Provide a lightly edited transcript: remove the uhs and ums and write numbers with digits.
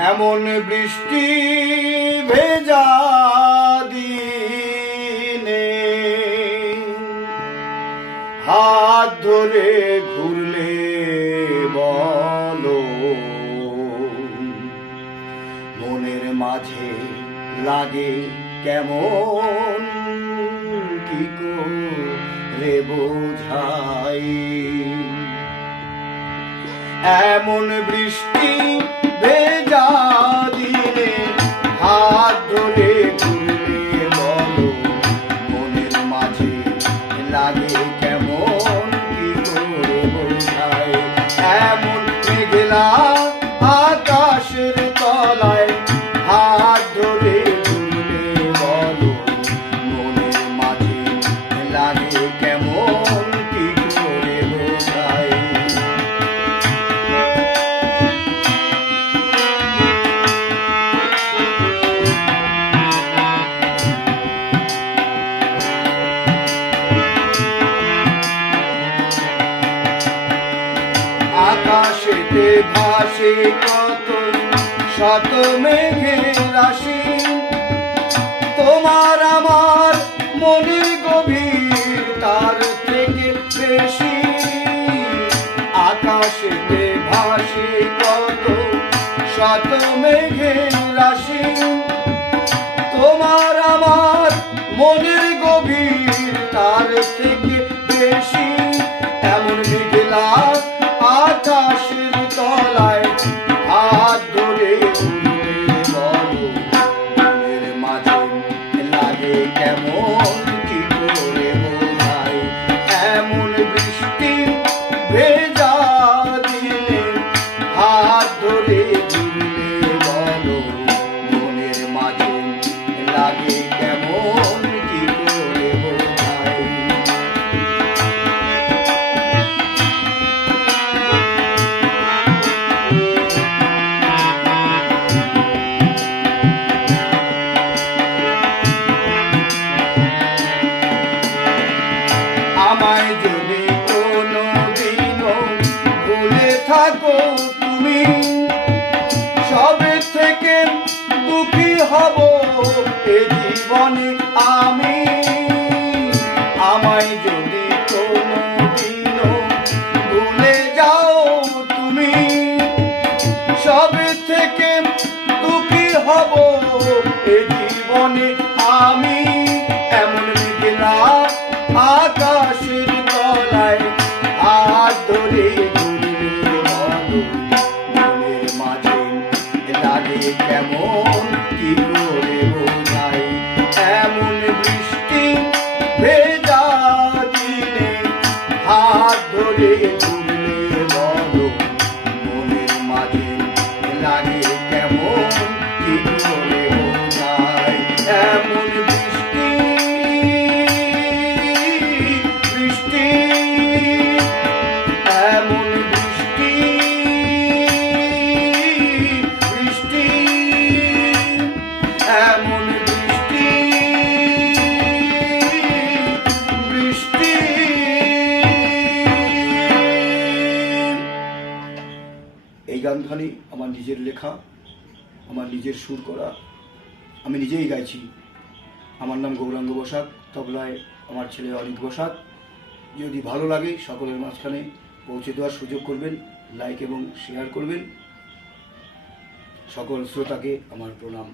এমন বৃষ্টি ভেজা দিনে হাত ধরে ঘুরলে বলো মনের মাঝে লাগে কেমন, কি করে বোঝাই। এমন বৃষ্টি ভেজা দিনে হাত ধরে ঘুরলে বলো মনের মাঝে লাগে কেমন, কি করে বোঝাই। এমন মেঘলা আকাশের তলায় হাত ধরে ঘুরলে বলো মনের মাঝে লাগে কেমন, কি করে বোঝাই। আকাশেতে ভাসে কত শত মেঘের রাশি, তোমার আমার মনের গভীর তার থেকে বেশি। আকাশেতে ভাসে কত শত মেঘের রাশি, তোমার আমার মনের গভীর তার থেকে বেশি। এমন মেঘলা আকাশের তলায় হাত ধরে ঘুরলে বলো মনের মাঝে লাগে কেমন, কি করে বোঝাই। এমন বৃষ্টি ভেজা দিনে হাত ধরে ঘুরলে বলো মনের মাঝে লাগে কেমন, কি করে বোঝাই। আমায় যদি কোনো দিনও ভুলে থাকো তুমি, সবে থেকে দুঃখী হব এ জীবনে আমি। আমায় যদি কোনো দিনও ভুলে যাও তুমি, সবে থেকে দুঃখী হব এ জীবনে আমি। এমন মেঘলা আকাশের তলায় হাত ধরে ঘুরলে বলো মনের মাঝে লাগে কেমন, কি করে বোঝাই। এমন বৃষ্টি ভেজা দিনে হাত ধরে ঘুরলে বলো মনের মাঝে লাগে কেমন, কি করে বোঝাই। এমন বৃষ্টি বৃষ্টি এমন বৃষ্টি বৃষ্টি এমন বৃষ্টি বৃষ্টি। এই গানখানি আমার নিজের লেখা, আমার নিজের সুর করা, আমি নিজেই গাইছি। আমার নাম গৌরাঙ্গ বসাক, তবলায় আমার ছেলে অনিক বসাক। যদি ভালো লাগে সকলের মাঝখানে পৌঁছে দেওয়ার সুযোগ করবেন, লাইক এবং শেয়ার করবেন। সকল শ্রোতাকে আমার প্রণাম।